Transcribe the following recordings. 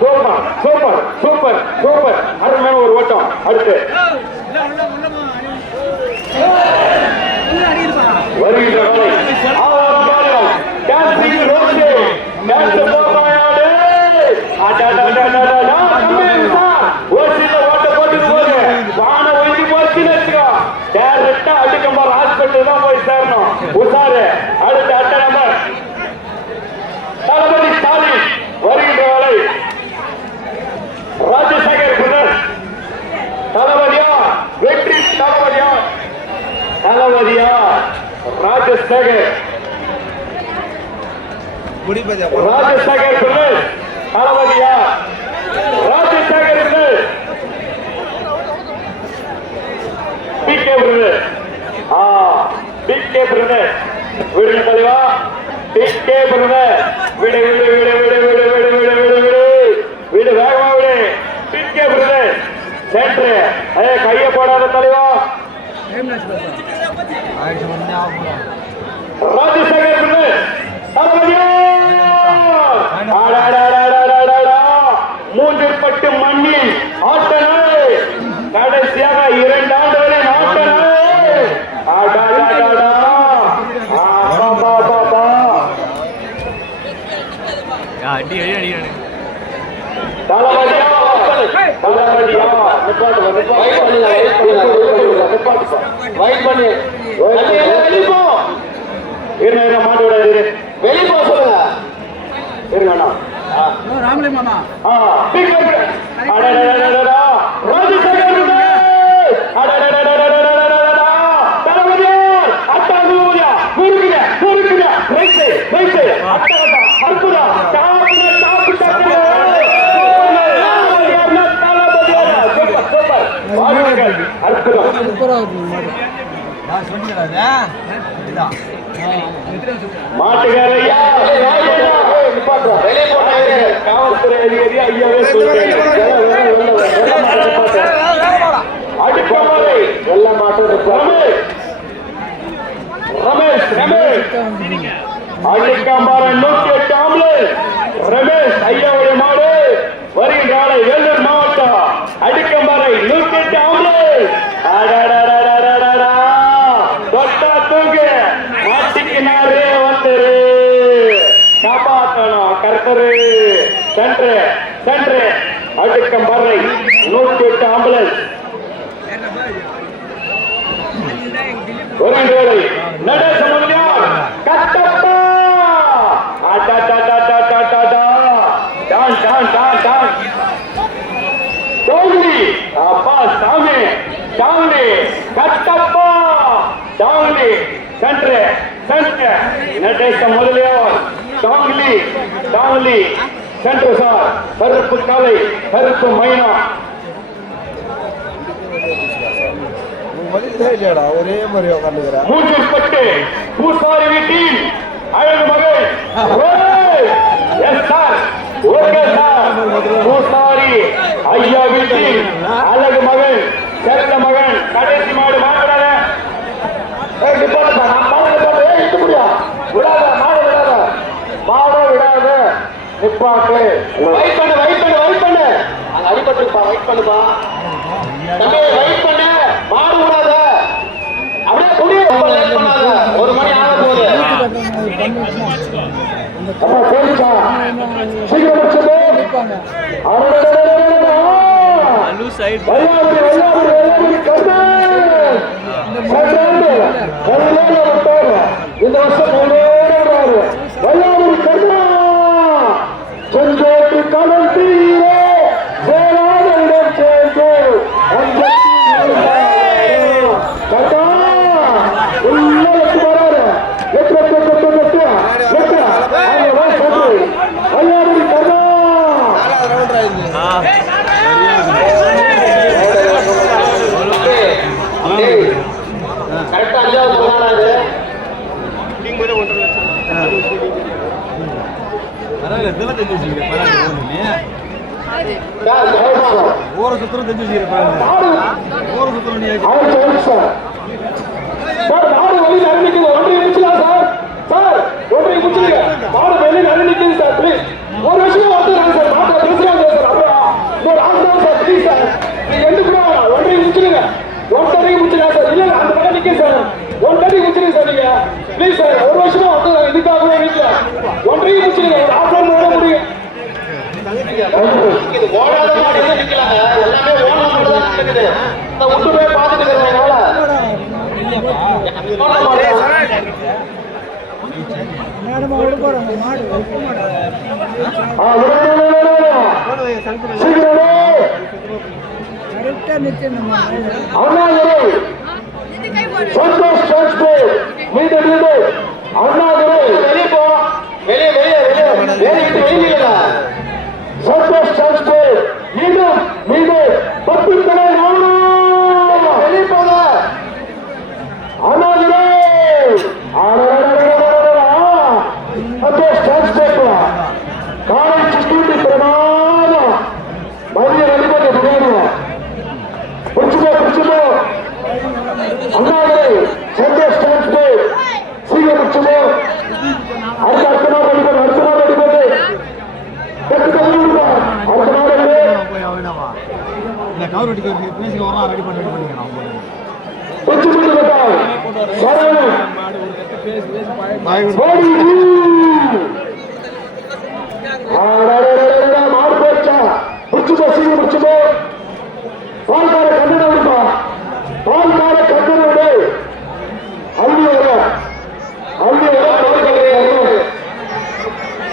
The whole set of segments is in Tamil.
சூப்பர் சூப்பர் சூப்பர் சூப்பர் அருமையான ஒரு ஓட்டம். அடுத்து வருகின்ற அடிக்கம்பார் ஹாஸ்பிட்டல் தான் போய் சேரணும். உஷாரு. அடுத்த அட்டை நம்பர் தளபதி ஸ்டாலின் வருகின்ற வேலை ராஜசேகர் பிரதர். தளபதியா வெற்றி தளபதியா தளபதியா ராஜசேகர் ராஜசேகர் பிரதர் தளபதியா Rajasekar brother PK brother. PK brother விடுங்க தலைவா. பிகே பிரதர் விடு விடு விடு விடு விடு விடு விடு விடு விடு விடு வேகமா விடு. பிகே பிரதர் சென்று கைய போடாத தலைவா. ராஜசேகர் பிரதர் தளபதியா மூன்றில் பட்டு மண்ணில் ஆட்டனே கடைசியாக 2 ஆண்டுகளின் ஆட்டனே. மாட்டு விடாது வெளியே போக சொல்லுங்க. மாட்டுக்காரையா காவல்துறை அதிகாரி ஐயாவே அடுக்கமாலை வெள்ள மாட்டு ரமேஷ் ரமேஷ் அள்ளிக்காம்பாறை 108 ஆம்புலன்ஸ் ரமேஷ் ஐயாவுடைய மாடு வருகின்ற ஆலை வேலூர் மாவட்டம் அடிக்கம்பாறை 108 ஆம்புலன்ஸ். தொட்டா தூங்கு மாட்டிக்கு நாரே வந்துரு காப்பாற்றணும் கர்த்தரு. சென்று சென்று அடிக்கம்பாறை 108 ஆம்புலன்ஸ் வருகின்ற ஆலை நடேச முதலியார் கட்டப்பா அப்பா சாமி சாமி கட்டப்பா டாங்லி சென்று சென்று நடேச முதலியார் டாங்லி டாங்லி சென்று சார். கருப்பு காலை கருப்பு மைனா ஒரே மாதிரி மூச்சில் பட்டு பூசாரி வீட்டில் அழகு மகள். Okay sir. பூசாரி ஐயா வீட்டில் அழகு மகள் செல்ல மகன் கடைசி மாடு மாட்டாத விடாத மாடு விடாத மாடோ விடாத நிப்பாட்டு. வெயிட் பண்ணு வெயிட் பண்ணு வெயிட் பண்ணு அங்க அடிபட்டுப்பா. வெயிட் பண்ணுப்பா தம்பி வெயிட் பண்ணு மாடு விடாத அப்படியே குடிய பண்ணாத. 1 மணி ஆக போகுது. இந்த வருஷம் செஞ்சோட்டு கடல் தீரே சேராத இடம் சேர்ந்து கரெக்டா 5வது போனாது ஊர சுத்தம் தெரிஞ்சு ஒரு விஷயம் இது ஓடாத மாடு நிக்கலாங்க, எல்லாமே ஓடாத மாடு தான் இருக்குது. இந்த விட்டு போய் பார்த்துட்டு இருக்கிறதுனால வெளியே போ, வெளியே வெளியே வெளியே சந்தோஷ் டிரான்ஸ்போர்ட் மீண்டும் மீண்டும் 10 தலை வெளியே போக அண்ணாதுரை சந்தோஷ் டிரான்ஸ்போர்ட் காலை சுற்றி பிரமாதம் மதிய நடிப்பதை விளையாடுவோம். பிடிச்சுமோ அண்ணாதுரை சந்தோஷ் டிரான்ஸ்போர்ட் சீக்கிரம் பிடிச்சுமோ. அடுத்த நாள் அடிப்பது அடுத்த நாள் அடிப்பது மாடு போச்சா பிடிச்சுப்போ சீக்கிரம் பிடிச்சுப்போ. பால்கார கண்ணனை விடுப்பா, பால்கார கண்ணனை விடு. அள்ளி வர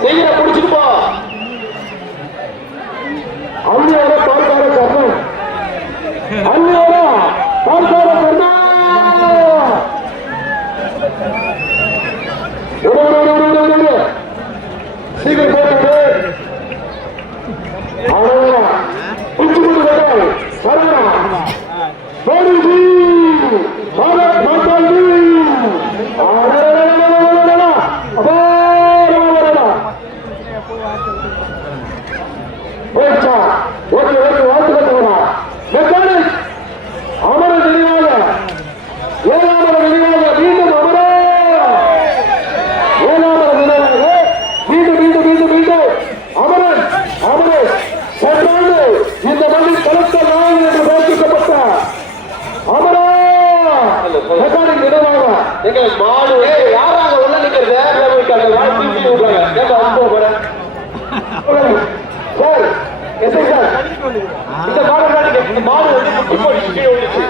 சீக்கிரம் பிடிச்சிட்டு போ. அள்ளியோட பால்கார கர்ணன், அள்ளியோட பால்கார கர்ணன் சீக்கிரம் போட்டு அவ்வளவுதான் பிடிச்சு கொண்டு வராது சரணா மோடிஜி பாரத் மாதாஜி போயிடுச்சா. ஓகே ஓகே வாழ்த்துக்கள் தவறா மெக்கானிக் அமர நினைவாக 7வது நினைவாக மீண்டும் அமர 7வது நினைவாக மீண்டும் அமரன் சென்றாண்டு இந்த மண்ணில் கலத்த நாயகன் என்று பேசிக்கப்பட்ட அமர மெக்கானிக் நினைவாக எங்கள் மாடு யாராக உள்ள நிற்கிறது சார் எஸ்ஐ சார் இந்த மாடு வந்து முட்டி போட்டு கீழே விழுந்துச்சு.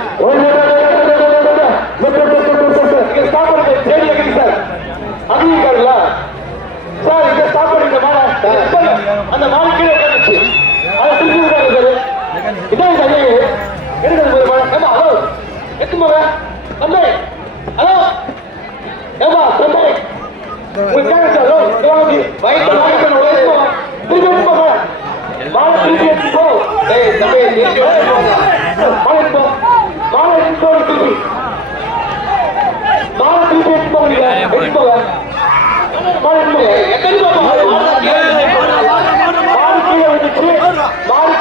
இங்க ஸ்டாப் பண்ணுங்க தேடி வைக்கிறீங்க சார். அங்கீகாரம்ல சார் இங்க ஸ்டாப் பண்ணுங்க மாடை. அந்த மாடு கீழே உட்காந்துச்சு, அதை திருப்பி விட்டாங்க சார். இதான் தண்ணி எடுக்கிறது போய் மாடை. ஏமா ஹலோ எத்து போங்க தம்பி, ஹலோ ஏமா தம்பி உங்களுக்கு கேட்க சார். வயிற்று திருப்பி போங்க மாலை திருப்பி எடுத்துக்கோ. தம்பி மாலை எடுத்துக்கோ, மாலை எடுத்துக்கோ, திருப்பி மாலை திருப்பி எடுத்துக்கோங்க, எடுத்துக்கோங்க மாலை எடுத்துக்கோங்க. எத்தனை மாடு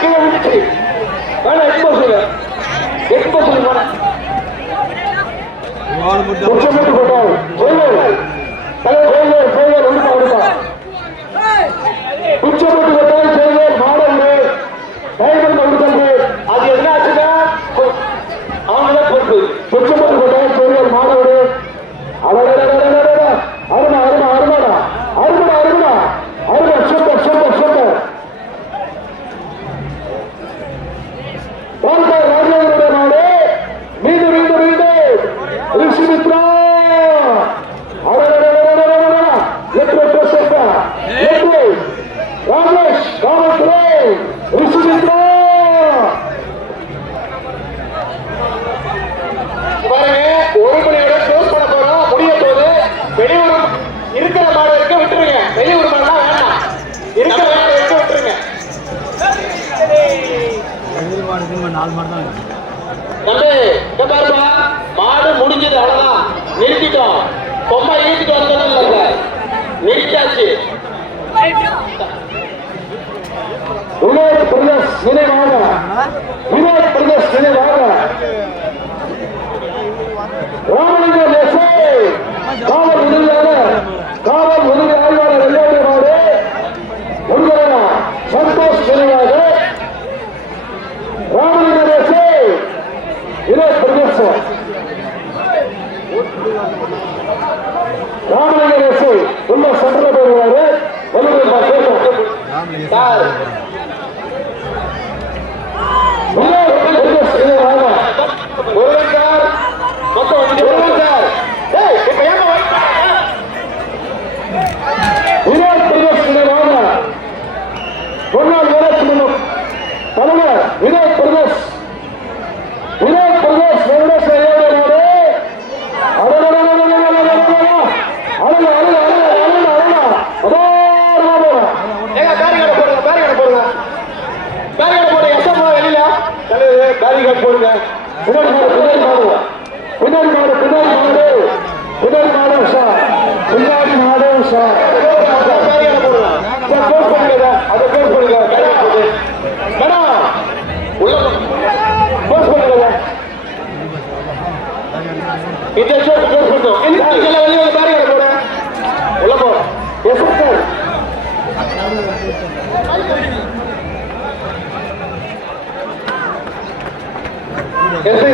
கீழே விழுந்துச்சு வேணா எடுத்துக்கோ சொல்லுங்க, எடுத்துக்கோ சொல்லுங்க. உச்சமட்டு போட்டோம் உச்சமட்டு போட்டால் செய்வோம் மாடல் டைமண்ட் கொடுத்தது. அது என்ன ஆச்சுன்னா அவங்களே பொறுப்பு. உச்சமட்டு போட்டால் செய்வோம் மாடல் அருமா அருமா அருமாடா அருமடா அருமடா அருமா சூப்பர் சூப்பர் சூப்பர். ராஜேந்திர நாடு மீண்டும் மீண்டும் மீண்டும் ரிஷிமித்ரா ராஜேஷ் காவல்துறை ரிஷிமித்ரா பாருங்க. ஒரு மணியோட க்ளோஸ் பண்ண போறோம், முடிய போது. வெளியூர் இருக்கிற மாடு இருக்க விட்டுருங்க, வெளியூர் மாடு தான் வேண்டாம், இருக்கிற மாடு இருக்க விட்டுருங்க. தம்பி பாருப்பா மாடு முடிஞ்சது அவ்வளவுதான், நிறுத்திட்டோம். பொம்மை இழுத்துட்டு வந்ததும் இல்ல, நிறுத்தாச்சு. வினோத் பிரதேஷ் நினைவாக ராமலிங்க தேசை காவல் உதவியாளர் வெள்ளையடி நாடு உங்களா சந்தோஷ் நினைவாக ராமலிங்க தேசை வினோத் பிரதேஷ் ராமலிங்க தேசை உள்ள சென்ற போடுவாரு. சார் முருகன் சார் மொத்தம் முருகன் சார் இப்ப ஏமா வினோத் பிரதேஷ் வாங்க முன்னாள் ஊராட்சி மன்ற தலைவர் வினோத் பிரதேஷ் வெங்கடேஷ் பேரிகார்டு போடுங்க பின்னாடி மாடு சார் பின்னாடி மாடு சார் க்ளோஸ் பண்ணுங்க அதை க்ளோஸ் பண்ணுங்க மேடம் உள்ள க்ளோஸ் பண்ணுங்க இந்த ஷோட் க்ளோஸ் பண்ணுங்க எல்லாம் வெளியே வந்து பேரிகார்டு போடுங்க உள்ள போ எஸ் சார் எஸ்ஐ